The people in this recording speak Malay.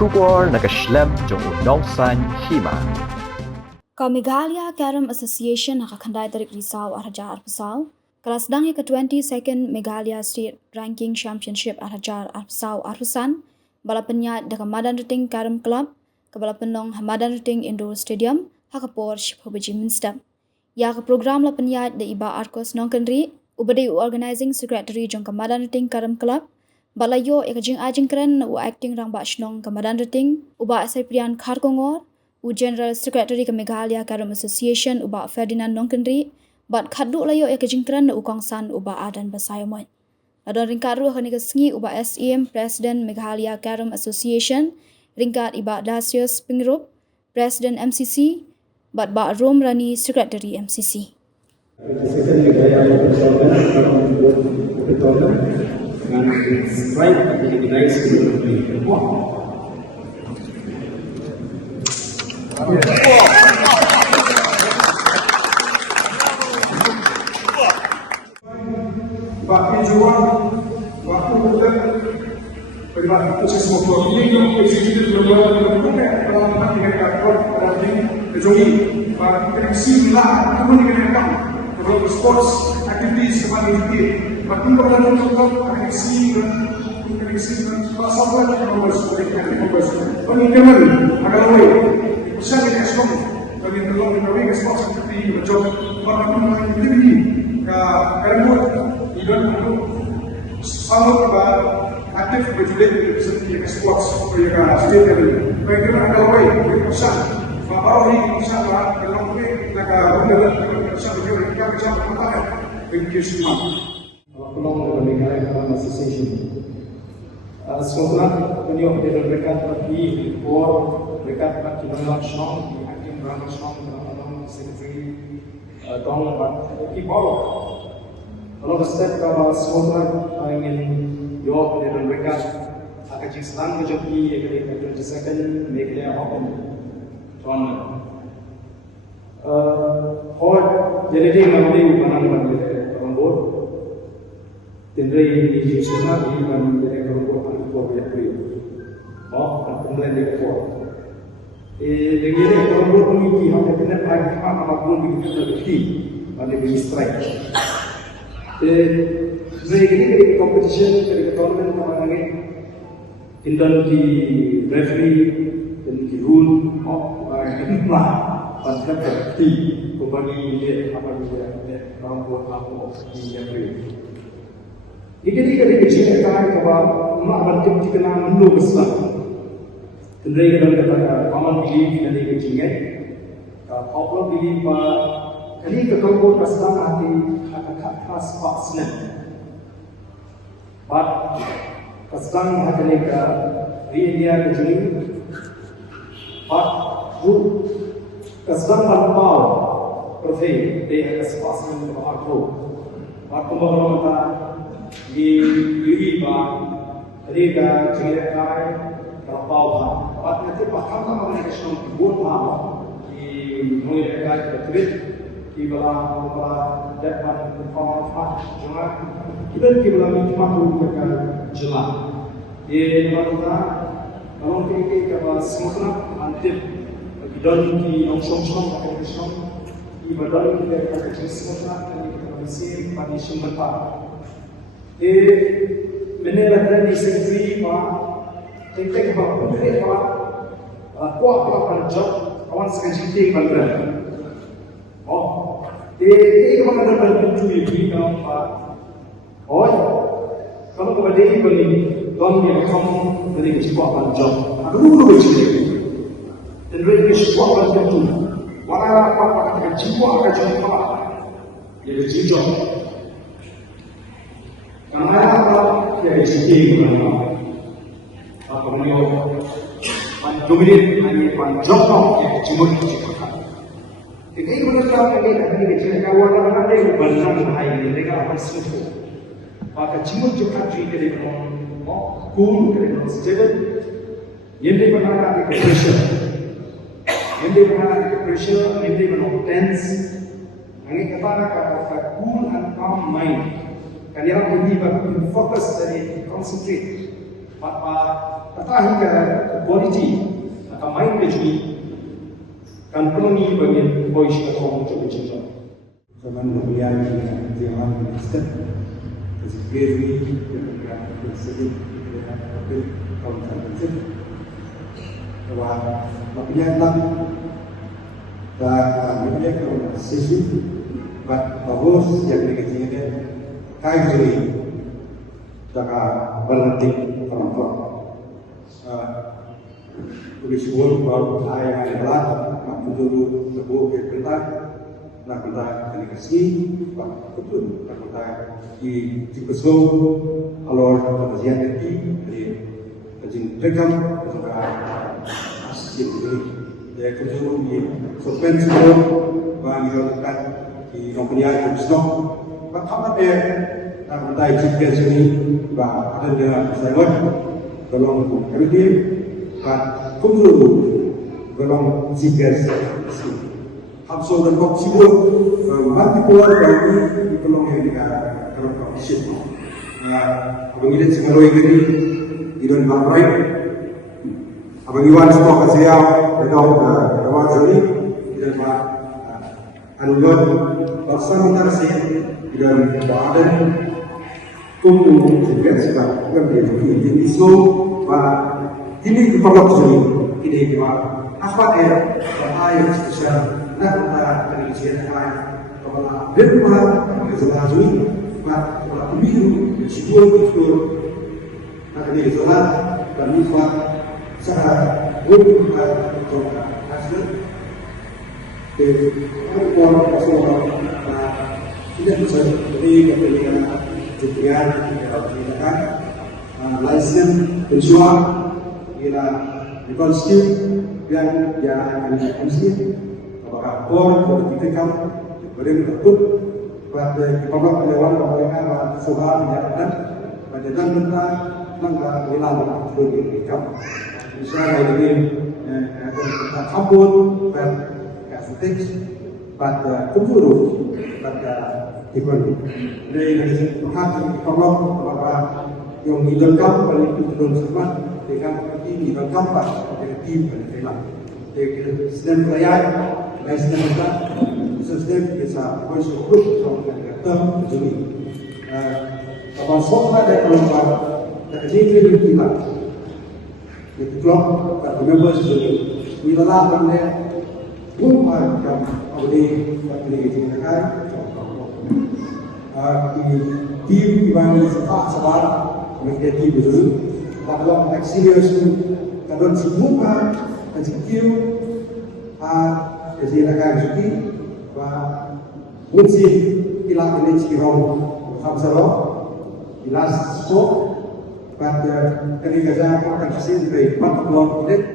Shubor nakaslem jong unongsan hima. Meghalaya Carom Association nakakhandai tarik risau Arhajar Arpsau. Kelas dangi ke-22nd Meghalaya State Ranking Championship Arhajar Arpsau Arhusan. Balapannya dekat Madan Ruting Carom Club. Kebalapanong Madan Ruting Indoor Stadium. Hakapor Shiphobaji Minster. Ya ke program lapanya de iba Arkos Nongkenri. Ubadi Organizing Secretary jong ke Madan Ruting Carom Club. Balayo ekajing ajing keren u acting rang bashnong ke Madan Ruting. Uba Asai Priyan Kharkongor. General Secretary ke Meghalaya Carom Association uba Ferdinand Nongkenri bat khaddu layo ek jingkran ukongsan uba adan basayamoy adon ringkaru khani kesengi uba SEM President Meghalaya Carom Association ringkat iba Dasius Pingrup President MCC bat ba Rom Rani Secretary MCC Bakit jual, waktu bukan peribadi proses motor ini yang eksekutif berbuat berbuka dalam dengan kantor ranting kejogi, bakit simlah kemudian dengan kamu kalau sports activities kemarin itu, bakit berlalu untuk aksi pasal yang membahas peningkatan agar lebih besar dari ekspor bagi negara sports activity berjob bakit ini kerana iban itu sangat aktif berjualan seperti ekspor seperti state level. Bagaimana kalau ini besar, bapak ini besar kalau ini negara besar berjualan kita bisa bertahan dengan semua. Along the Meghalaya Carom Association. Semoga beliau tidak berkat bagi board berkat bagi Ramachnong, di Hakim Ramachnong, Ramachnong Secretary Dong bagi board. Kalau step kalau semoga ingin jawab dari mereka akan jislan kejoki yang 22nd Meghalaya Open Tournament. Jadi dia mengambil panang bagi orang board. Tindrai di Jisna di menjadi kelompok anggota yang dan kemudian dia kuat. Dengan kelompok komiti hanya benar lagi apapun begitu terjadi pada strike. Dari ini competition dari tournament kemarin ini, tinggal di referee dan di rule pada terjadi kembali dia apa dia kelompok apa di referee. Ikut-ikut diceritakan bahwa mak berjumpa dikenal menu besar. Tendai kata common belief dan ikut-ikut. Popular belief kali kelompok Islam hati hak khas pasnen. But Islam hati ke India kejuni. But ju Islam berpau berfirman dia khas pasnen berharga. But kemudian di Yuriba, Riga, Cirekai, Rapauha. Apa nanti paham apa mereka semua buat apa di mulai di bawah depan kawan jangan kita minta mereka jelas. Di mana kalau kita semua antif dan di nongkrong di badan kita kerja semua dan kita mesti pada semua. मैंने लगता है recently take about very far kuat jauh kawan sekali tinggi bandar ini kemana bandar tujuh ini kalau kepada ini beli don yang kamu dari kecil kuat jauh dulu kecil dan dari kecil kuat jauh walau apa kecil kuat jauh jadi kecil karena apa? Ya jadi mana? Apa beliau dominan hanya panjang yang cuma diciptakan. Jika ini benar ini diciptakan orang ada yang benar hai mereka akan sembuh. Maka cuma cipta jadi dari cool dari stable. Yang di mana ada pressure, yang di mana ada pressure, yang di mana tense. Angin kata cool and calm mind. Kalian ini baru fokus dari concentrate. Apa hingga quality main kejui kan penuhi bagian voice atau coba-coba. Zaman kemuliaan Tuhan Kristen, kesegeri, kemuliaan bersedih, kemuliaan kaum terpencil, bahwa kemuliaan dan kemuliaan kaum sisi, bahwa yang dikecilkan kaya ini, jika berhenti perempuan, berisuh bahwa ayah adalah mampu dulu sebuah kebenaran. Nak kita komunikasi, pak betul. Nak kita di pesong, alor kajian ini dari kajian rekam juga asisten ini. Jadi kerjaan ini sopen semua bagi orang di kemudian pesong. Pak apa dia nak kita jika sini bah ada dengan saya tolong kami pak kumulu tolong jika Hamso dan Kok Sibuk mati keluar dari penolong yang dikatakan kerana shit. Abang Ilan Singaloi ini Ilan Bangrai, Abang Iwan semua kasih redok Rawat Zali, Ilan Bang Anugon, Baksa minta kasih Ilan Badan, Tunggu juga sebab bukan dia jadi so, ini diperlukan Zali, ini dia apa ayat spesial. Nak kita kerja dengan kepala berumah, kerja ini, kepala pemilu, bersiul, nak kerja dan misal secara berumah atau hasil, orang pasal tidak bisa jadi kepentingan jubian, kepentingan license penjual, ia rekonsil dan yang rekonsil. Apakah politik kamu beri bentuk pada pokok dewan pemerintahan soal dan pada tentang langkah wilayah politik kamu. Misalnya ini tentang kabut dan kasih pada keburu pada ekonomi. Dari hati pokok bahwa yang dilengkap paling belum sempat dengan ini dilengkap dengan tim dan sistem pelayan. Sistem kita, sistem bisa bersyukur sama dengan juli. Kalau semua ada kelompok terjadi di kita, itu kelompok atau members juli. Bila lapannya bukan kami dikatakan di tim dibanding sebab mereka tim juli. Kalau eksiliasi kalau semua eksiliasi jadi rakan suki, mungkin ilah ini cikirong, hamzalo, ilah sok, pada ketika saya akan kasih dari 4 bulan ini,